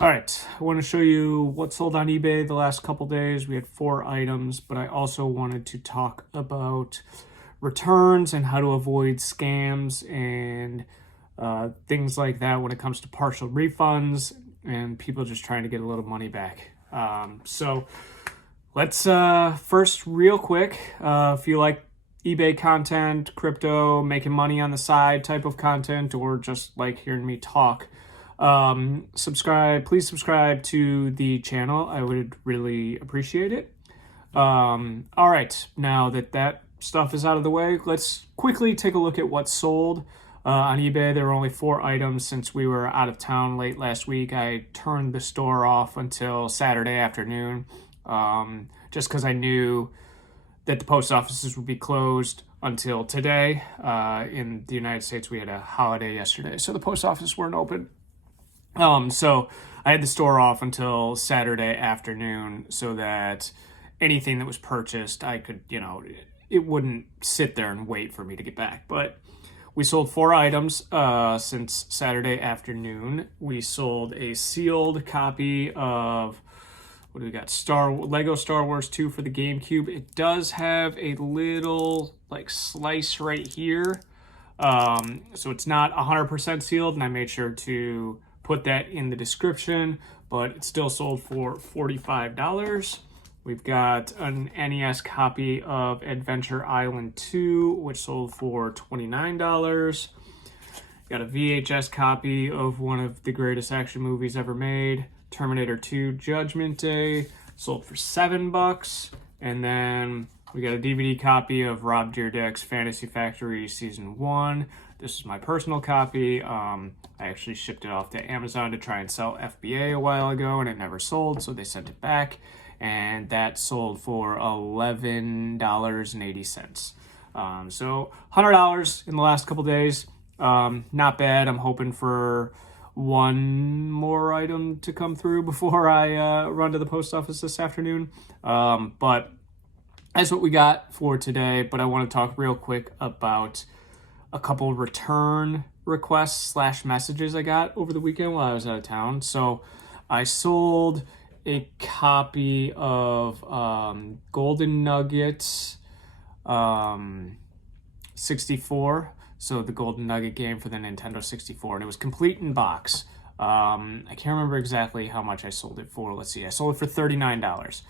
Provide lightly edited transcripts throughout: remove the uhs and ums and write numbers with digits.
All right, I want to show you what sold on eBay the last couple days. We had 4 items, but I also wanted to talk about returns and how to avoid scams and things like that when it comes to partial refunds and people just trying to get a little money back. So let's first, real quick, if you like eBay content, crypto, making money on the side type of content, or just like hearing me talk, please subscribe to the channel. I would really appreciate it. All right, now that stuff is out of the way, let's quickly take a look at what sold on eBay. There were only 4 items since we were out of town late last week. I turned the store off until Saturday afternoon, just because I knew that the post offices would be closed until today. In the United States, we had a holiday yesterday, so the post offices weren't open. So I had the store off until Saturday afternoon so that anything that was purchased, I could, it wouldn't sit there and wait for me to get back. But we sold 4 items since Saturday afternoon. We sold a sealed copy of, what do we got? Lego Star Wars 2 for the GameCube. It does have a little slice right here. So it's not 100% sealed, and I made sure to put that in the description, but it still sold for $45. We've got an NES copy of Adventure Island 2, which sold for $29. Got a VHS copy of one of the greatest action movies ever made, Terminator 2 Judgment Day, sold for $7. And then we got a DVD copy of Rob Dyrdek's Fantasy Factory Season 1. This is my personal copy. I actually shipped it off to Amazon to try and sell FBA a while ago, and it never sold, so they sent it back. And that sold for $11.80. So $100 in the last couple days. Not bad. I'm hoping for one more item to come through before I run to the post office this afternoon. But that's what we got for today. But I want to talk real quick about a couple return requests / messages I got over the weekend while I was out of town. So I sold a copy of Golden Nuggets 64. So the Golden Nugget game for the Nintendo 64, and it was complete in box. I can't remember exactly how much I sold it for. Let's see, I sold it for $39.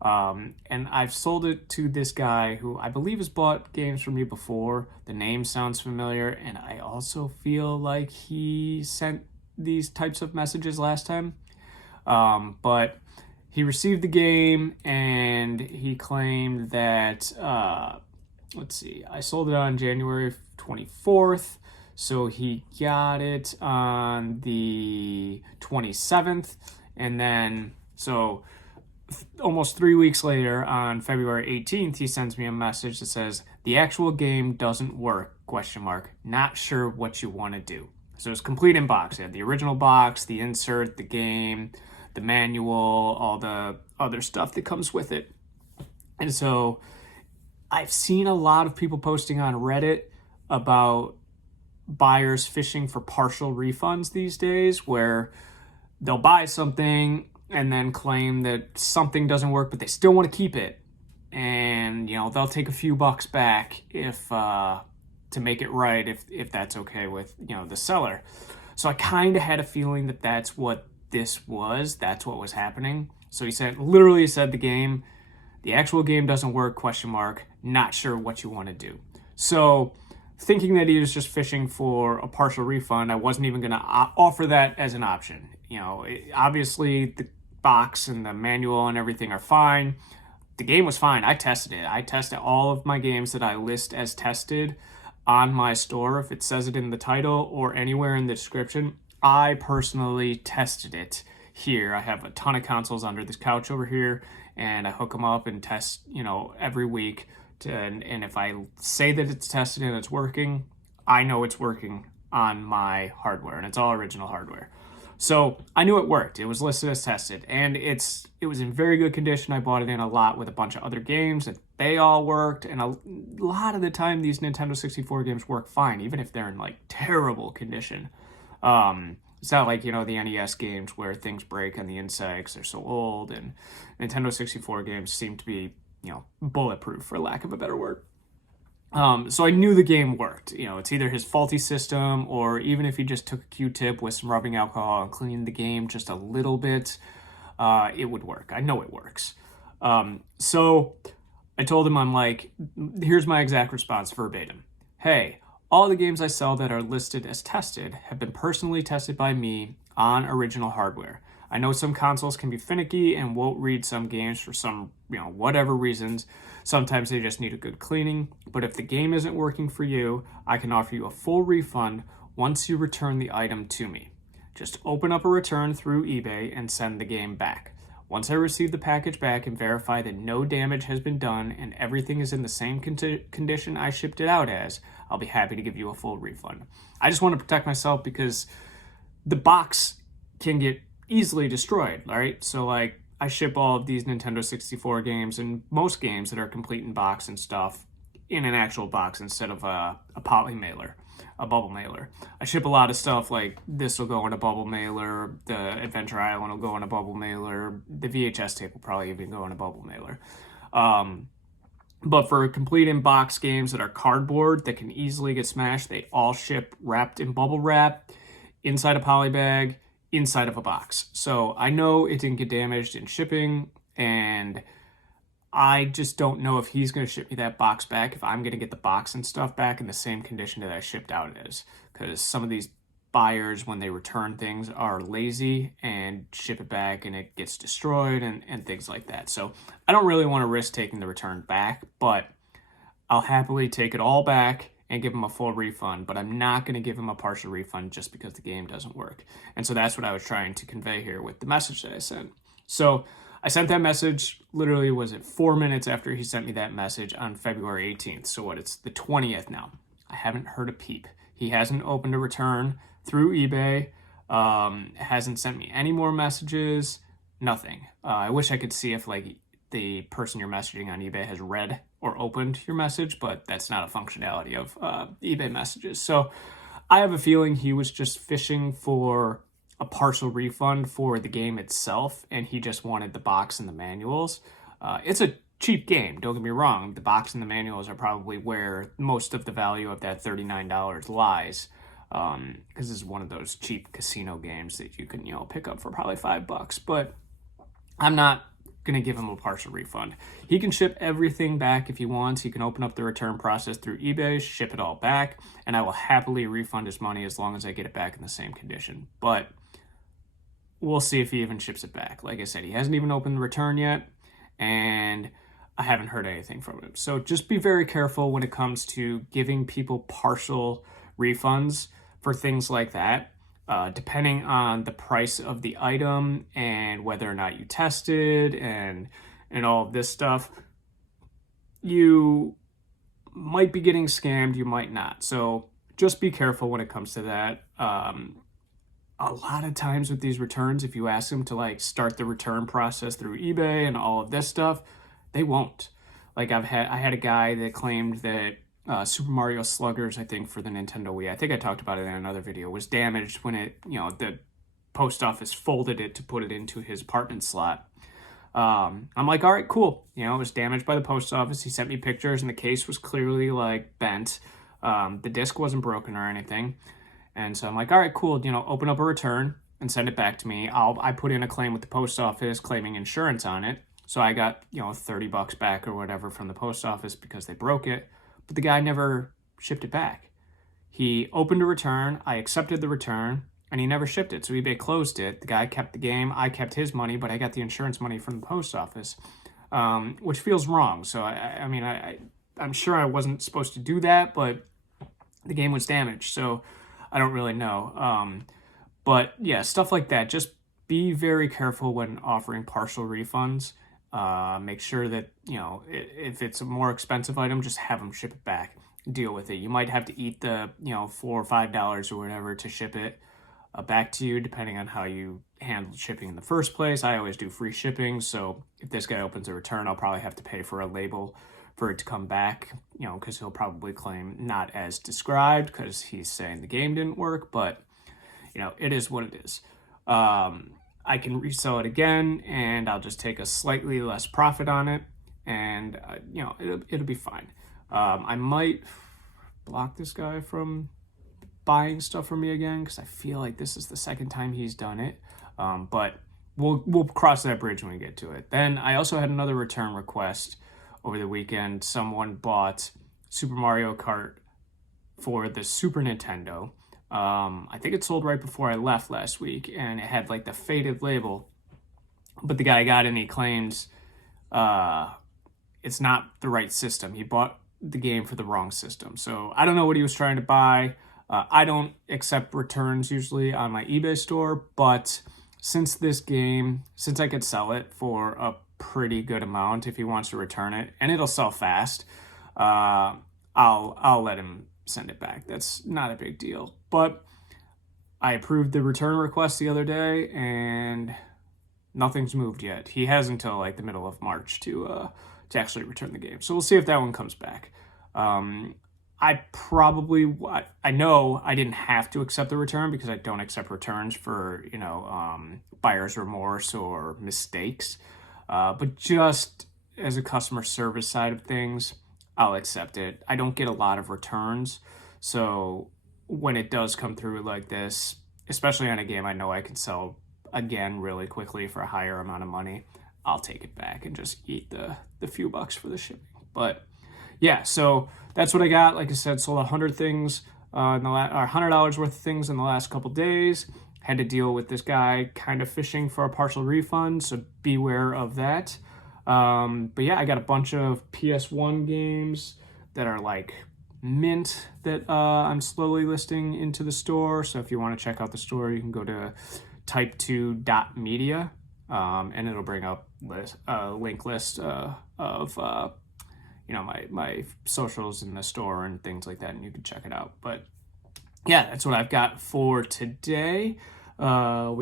And I've sold it to this guy who I believe has bought games from me before. The name sounds familiar, and I also feel like he sent these types of messages last time. But he received the game, and he claimed that, let's see, I sold it on January 24th, so he got it on the 27th, and then, so almost 3 weeks later, on February 18th, he sends me a message that says, "The actual game doesn't work, ? Not sure what you want to do." So it's complete in box. It had the original box, the insert, the game, the manual, all the other stuff that comes with it. And so I've seen a lot of people posting on Reddit about buyers fishing for partial refunds these days, where they'll buy something and then claim that something doesn't work, but they still want to keep it. And, they'll take a few bucks back if to make it right, if that's okay with, the seller. So I kind of had a feeling that that's what this was. That's what was happening. So he literally said the actual game doesn't work, ? Not sure what you want to do. So thinking that he was just fishing for a partial refund, I wasn't even going to offer that as an option. Obviously the box and the manual and everything are fine. The game was fine. I tested it. I tested all of my games that I list as tested on my store. If it says it in the title or anywhere in the description, I personally tested it here. I have a ton of consoles under this couch over here, and I hook them up and test, every week. And if I say that it's tested and it's working, I know it's working on my hardware, and it's all original hardware. So I knew it worked. It was listed as tested, and it was in very good condition. I bought it in a lot with a bunch of other games, and they all worked. And a lot of the time, these Nintendo 64 games work fine, even if they're in terrible condition. It's not like, the NES games where things break on the inside because they're so old, and Nintendo 64 games seem to be, bulletproof, for lack of a better word. So I knew the game worked. It's either his faulty system, or even if he just took a Q-tip with some rubbing alcohol and cleaned the game just a little bit, it would work. I know it works. So I told him, I'm like, here's my exact response verbatim. Hey, all the games I sell that are listed as tested have been personally tested by me on original hardware. I know some consoles can be finicky and won't read some games for some, whatever reasons. Sometimes they just need a good cleaning. But if the game isn't working for you, I can offer you a full refund once you return the item to me. Just open up a return through eBay and send the game back. Once I receive the package back and verify that no damage has been done and everything is in the same condition I shipped it out as, I'll be happy to give you a full refund. I just want to protect myself because the box can get easily destroyed, right? So like, I ship all of these Nintendo 64 games and most games that are complete in box and stuff in an actual box instead of a poly mailer, a bubble mailer. I ship a lot of stuff like this will go in a bubble mailer, the Adventure Island will go in a bubble mailer, the VHS tape will probably even go in a bubble mailer. But for complete in-box games that are cardboard that can easily get smashed, they all ship wrapped in bubble wrap, inside a poly bag, inside of a box. So I know it didn't get damaged in shipping, and I just don't know if he's going to ship me that box back, if I'm going to get the box and stuff back in the same condition that I shipped out as. Because some of these buyers, when they return things, are lazy and ship it back and it gets destroyed and things like that. So I don't really want to risk taking the return back, but I'll happily take it all back and give him a full refund, but I'm not going to give him a partial refund just because the game doesn't work. And so that's what I was trying to convey here with the message that I sent. So I sent that message, literally, was it 4 minutes after he sent me that message on February 18th. So what, it's the 20th now. I haven't heard a peep. He hasn't opened a return through eBay, hasn't sent me any more messages, nothing. I wish I could see if like the person you're messaging on eBay has read or opened your message, but that's not a functionality of eBay messages. So I have a feeling he was just fishing for a partial refund for the game itself, and he just wanted the box and the manuals. It's a cheap game, don't get me wrong. The box and the manuals are probably where most of the value of that $39 lies, because this is one of those cheap casino games that you can, pick up for probably $5. But I'm not gonna give him a partial refund. He can ship everything back if he wants. He can open up the return process through eBay, ship it all back, and I will happily refund his money as long as I get it back in the same condition. But we'll see if he even ships it back. Like I said, he hasn't even opened the return yet, and I haven't heard anything from him. So just be very careful when it comes to giving people partial refunds for things like that. Depending on the price of the item and whether or not you tested and all of this stuff, you might be getting scammed, you might not. So just be careful when it comes to that. A lot of times with these returns, if you ask them to like start the return process through eBay and all of this stuff, they won't. Like I had a guy that claimed that Super Mario Sluggers, I think, for the Nintendo Wii, I think I talked about it in another video, was damaged when it, the post office folded it to put it into his apartment slot. I'm like, all right, cool. It was damaged by the post office. He sent me pictures and the case was clearly like bent. The disc wasn't broken or anything. And so I'm like, all right, cool. Open up a return and send it back to me. I put in a claim with the post office claiming insurance on it. So I got, $30 back or whatever from the post office because they broke it. But the guy never shipped it back. He opened a return, I accepted the return, and he never shipped it. So eBay closed it. The guy kept the game, I kept his money, but I got the insurance money from the post office, which feels wrong. So, I'm sure I wasn't supposed to do that, but the game was damaged, so I don't really know. But yeah, stuff like that. Just be very careful when offering partial refunds. Make sure that, if it's a more expensive item, just have them ship it back. Deal with it. You might have to eat the, $4 or $5 or whatever to ship it back to you, depending on how you handled shipping in the first place. I always do free shipping, so if this guy opens a return, I'll probably have to pay for a label for it to come back, because he'll probably claim not as described because he's saying the game didn't work. But it is what it is. I can resell it again, and I'll just take a slightly less profit on it, and it'll be fine. I might block this guy from buying stuff from me again because I feel like this is the second time he's done it. But we'll cross that bridge when we get to it. Then I also had another return request over the weekend. Someone bought Super Mario Kart for the Super Nintendo. I think it sold right before I left last week, and it had like the faded label. But the guy got in, he claims it's not the right system. He bought the game for the wrong system. So I don't know what he was trying to buy. I don't accept returns usually on my eBay store, but since I could sell it for a pretty good amount if he wants to return it, and it'll sell fast, I'll let him send it back. That's not a big deal. But I approved the return request the other day, and nothing's moved yet. He has until like the middle of March to actually return the game. So we'll see if that one comes back. I know I didn't have to accept the return because I don't accept returns for, buyer's remorse or mistakes. But just as a customer service side of things, I'll accept it. I don't get a lot of returns. So when it does come through like this, especially on a game I know I can sell again really quickly for a higher amount of money, I'll take it back and just eat the few bucks for the shipping. But yeah, so that's what I got. Like I said, sold 100 things, $100 worth of things in the last couple days. Had to deal with this guy kind of fishing for a partial refund, so beware of that. But yeah, I got a bunch of PS1 games that are like mint that I'm slowly listing into the store. So if you want to check out the store, you can go to type2.media, and it'll bring up a link list of my socials in the store and things like that, and you can check it out. But yeah, that's what I've got for today. We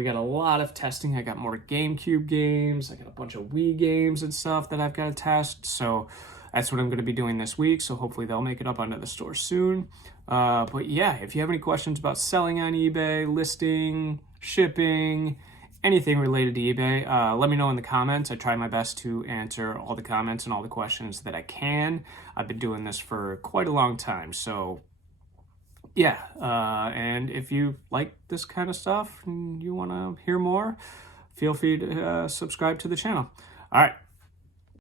got a lot of testing. I got more GameCube games. I got a bunch of Wii games and stuff that I've got to test. So that's what I'm going to be doing this week. So hopefully they'll make it up onto the store soon. But yeah, if you have any questions about selling on eBay, listing, shipping, anything related to eBay, let me know in the comments. I try my best to answer all the comments and all the questions that I can. I've been doing this for quite a long time. So yeah, and if you like this kind of stuff and you want to hear more, feel free to subscribe to the channel. All right,